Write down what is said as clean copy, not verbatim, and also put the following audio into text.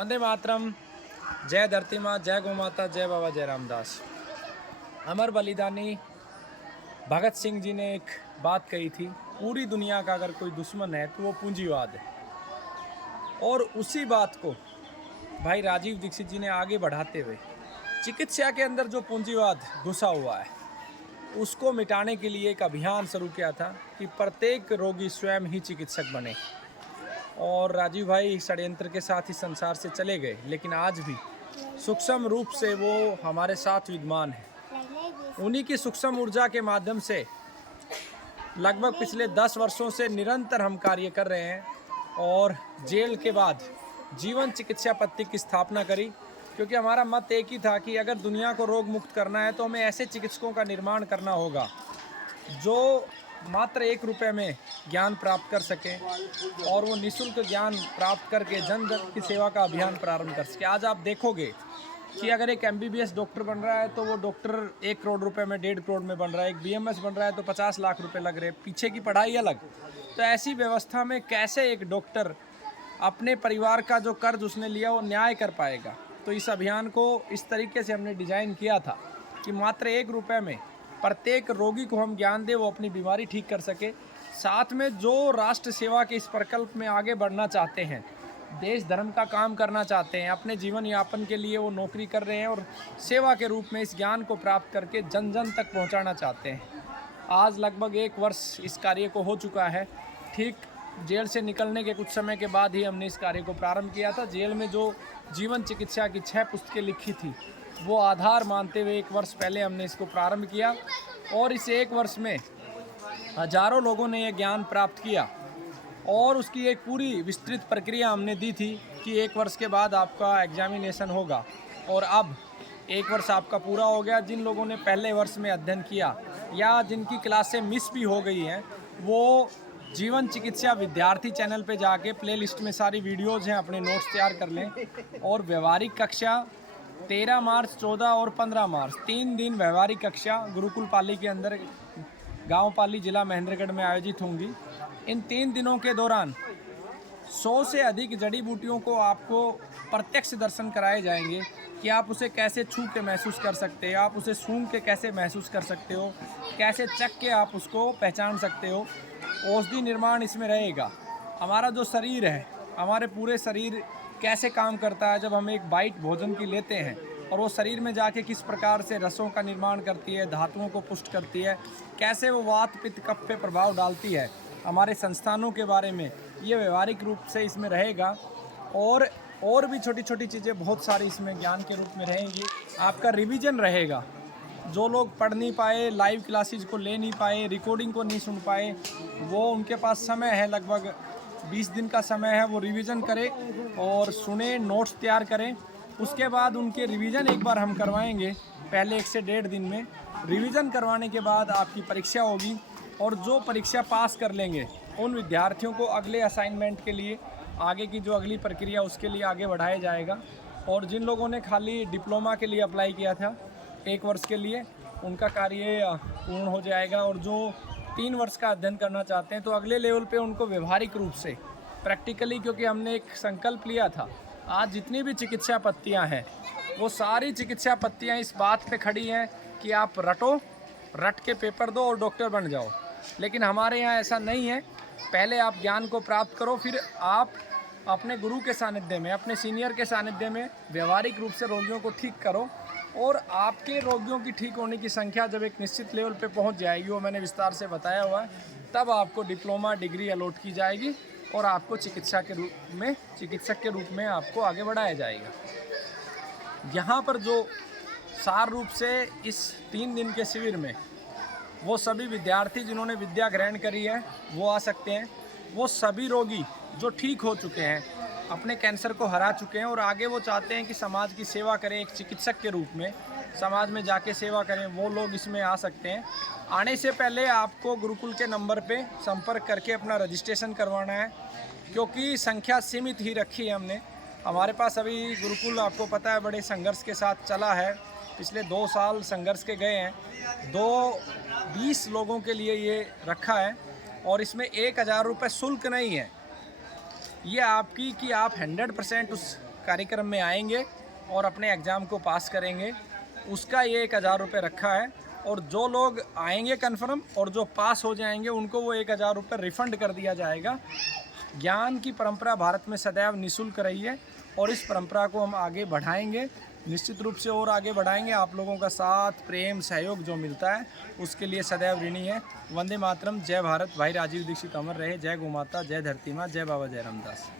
वंदे मातरम। जय धरती माँ, जय गौ माता, जय बाबा जय रामदास। अमर बलिदानी भगत सिंह जी ने एक बात कही थी, पूरी दुनिया का अगर कोई दुश्मन है तो वो पूंजीवाद है। और उसी बात को भाई राजीव दीक्षित जी ने आगे बढ़ाते हुए चिकित्सा के अंदर जो पूंजीवाद घुसा हुआ है उसको मिटाने के लिए एक अभियान शुरू किया था कि प्रत्येक रोगी स्वयं ही चिकित्सक बने। और राजीव भाई षड्यंत्र के साथ इस संसार से चले गए, लेकिन आज भी सूक्ष्म रूप से वो हमारे साथ विद्यमान है। उन्हीं की सूक्ष्म ऊर्जा के माध्यम से लगभग पिछले 10 वर्षों से निरंतर हम कार्य कर रहे हैं और जेल के बाद जीवन चिकित्सा पद्धति की स्थापना करी, क्योंकि हमारा मत एक ही था कि अगर दुनिया को रोग मुक्त करना है तो हमें ऐसे चिकित्सकों का निर्माण करना होगा जो मात्र 1 रुपये में ज्ञान प्राप्त कर सकें और वो निःशुल्क ज्ञान प्राप्त करके जन जन की सेवा का अभियान प्रारंभ कर सके। आज आप देखोगे कि अगर एक MBBS डॉक्टर बन रहा है तो वो डॉक्टर 1 करोड़ रुपए में, 1.5 करोड़ में बन रहा है। एक BMS बन रहा है तो 50 लाख रुपए लग रहे हैं, पीछे की पढ़ाई अलग। तो ऐसी व्यवस्था में कैसे एक डॉक्टर अपने परिवार का जो कर्ज उसने लिया वो न्याय कर पाएगा। तो इस अभियान को इस तरीके से हमने डिज़ाइन किया था कि मात्र 1 रुपये में प्रत्येक रोगी को हम ज्ञान दें, वो अपनी बीमारी ठीक कर सके। साथ में जो राष्ट्र सेवा के इस प्रकल्प में आगे बढ़ना चाहते हैं, देश धर्म का काम करना चाहते हैं, अपने जीवन यापन के लिए वो नौकरी कर रहे हैं और सेवा के रूप में इस ज्ञान को प्राप्त करके जन जन तक पहुंचाना चाहते हैं। आज लगभग 1 वर्ष इस कार्य को हो चुका है। ठीक जेल से निकलने के कुछ समय के बाद ही हमने इस कार्य को प्रारंभ किया था। जेल में जो जीवन चिकित्सा की 6 पुस्तकें लिखी थी वो आधार मानते हुए 1 वर्ष पहले हमने इसको प्रारंभ किया और इस 1 वर्ष में हजारों लोगों ने यह ज्ञान प्राप्त किया। और उसकी एक पूरी विस्तृत प्रक्रिया हमने दी थी कि 1 वर्ष के बाद आपका एग्जामिनेशन होगा। और अब 1 वर्ष आपका पूरा हो गया। जिन लोगों ने पहले वर्ष में अध्ययन किया या जिनकी क्लासें मिस भी हो गई हैं, वो जीवन चिकित्सा विद्यार्थी चैनल पे जाके प्लेलिस्ट में सारी वीडियोज़ हैं, अपने नोट्स तैयार कर लें। और व्यवहारिक कक्षा 13 मार्च, 14 और 15 मार्च 3 दिन व्यवहारिक कक्षा गुरुकुल पाली के अंदर गाँव पाली जिला महेंद्रगढ़ में आयोजित होंगी। इन 3 दिनों के दौरान 100 से अधिक जड़ी बूटियों को आपको प्रत्यक्ष दर्शन कराए जाएंगे कि आप उसे कैसे छू के महसूस कर सकते हैं, आप उसे सूंघ के कैसे महसूस कर सकते हो, कैसे चख के आप उसको पहचान सकते हो। औषधि निर्माण इसमें रहेगा। हमारा जो शरीर है, हमारे पूरे शरीर कैसे काम करता है जब हम एक बाइट भोजन की लेते हैं और वो शरीर में जाके किस प्रकार से रसों का निर्माण करती है, धातुओं को पुष्ट करती है, कैसे वो वात पित्त कफ पे प्रभाव डालती है, हमारे संस्थानों के बारे में ये व्यवहारिक रूप से इसमें रहेगा। और भी छोटी छोटी चीज़ें बहुत सारी इसमें ज्ञान के रूप में रहेंगी। आपका रिवीजन रहेगा। जो लोग पढ़ नहीं पाए, लाइव क्लासेस को ले नहीं पाए, रिकॉर्डिंग को नहीं सुन पाए, वो उनके पास समय है, लगभग 20 दिन का समय है। वो रिवीजन करें और सुने, नोट्स तैयार करें। उसके बाद उनके रिवीजन एक बार हम करवाएंगे, पहले 1 से 1.5 दिन में। रिवीजन करवाने के बाद आपकी परीक्षा होगी और जो परीक्षा पास कर लेंगे उन विद्यार्थियों को अगले असाइनमेंट के लिए, आगे की जो अगली प्रक्रिया उसके लिए आगे बढ़ाया जाएगा। और जिन लोगों ने खाली डिप्लोमा के लिए अप्लाई किया था 1 वर्ष के लिए, उनका कार्य पूर्ण हो जाएगा। और जो 3 वर्ष का अध्ययन करना चाहते हैं तो अगले लेवल पे उनको व्यवहारिक रूप से प्रैक्टिकली, क्योंकि हमने एक संकल्प लिया था, आज जितनी भी चिकित्सा पत्तियां हैं वो सारी चिकित्सा पत्तियां इस बात पे खड़ी हैं कि आप रट के पेपर दो और डॉक्टर बन जाओ। लेकिन हमारे यहाँ ऐसा नहीं है। पहले आप ज्ञान को प्राप्त करो, फिर आप अपने गुरु के सानिध्य में, अपने सीनियर के सानिध्य में व्यवहारिक रूप से रोगियों को ठीक करो। और आपके रोगियों की ठीक होने की संख्या जब एक निश्चित लेवल पे पहुंच जाएगी, वो मैंने विस्तार से बताया हुआ है, तब आपको डिप्लोमा डिग्री अलॉट की जाएगी और आपको चिकित्सक के रूप में आपको आगे बढ़ाया जाएगा। यहाँ पर जो सार रूप से इस 3 दिन के शिविर में वो सभी विद्यार्थी जिन्होंने विद्या ग्रहण करी है वो आ सकते हैं। वो सभी रोगी जो ठीक हो चुके हैं, अपने कैंसर को हरा चुके हैं और आगे वो चाहते हैं कि समाज की सेवा करें, एक चिकित्सक के रूप में समाज में जाके सेवा करें, वो लोग इसमें आ सकते हैं। आने से पहले आपको गुरुकुल के नंबर पे संपर्क करके अपना रजिस्ट्रेशन करवाना है, क्योंकि संख्या सीमित ही रखी है हमने। हमारे पास अभी गुरुकुल आपको पता है बड़े संघर्ष के साथ चला है, पिछले 2 साल संघर्ष के गए हैं। 20 लोगों के लिए ये रखा है और इसमें 1000 रुपये शुल्क नहीं है। ये आपकी कि आप 100% उस कार्यक्रम में आएंगे और अपने एग्ज़ाम को पास करेंगे, उसका ये 1000 रुपये रखा है। और जो लोग आएंगे कन्फर्म और जो पास हो जाएंगे उनको वो 1000 रुपये रिफ़ंड कर दिया जाएगा। ज्ञान की परंपरा भारत में सदैव निःशुल्क रही है और इस परंपरा को हम आगे बढ़ाएंगे, निश्चित रूप से और आगे बढ़ाएंगे। आप लोगों का साथ, प्रेम, सहयोग जो मिलता है उसके लिए सदैव ऋणी है। वंदे मातरम, जय भारत। भाई राजीव दीक्षित अमर रहे। जय गौ माता, जय धरती माँ, जय बाबा जय रामदास।